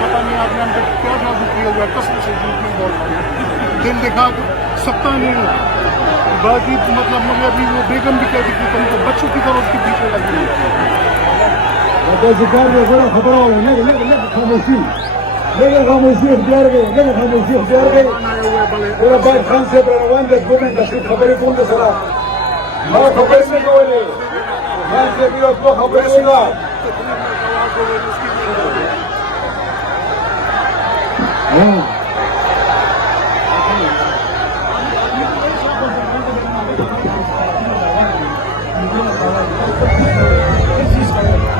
पता नहीं आपने हम तक क्या जादू किया हुआ, कसम से झूठ नहीं बोल रहा हूँ, दिल दिखा सकता नहीं हूँ। बाकी मतलब मुझे अभी वो बेगम भी कहती थी तुमको बच्चों की तरह उसके पीछे लगी हुई। खामोशी इख्तियार गई, खामोशी इख्तियार गई। मेरा बात खान से प्रवान दे गोमें का सिर्फ खबरें कौन दे सरा मैं खबर से बोले खान से भी उसको खबर होगा।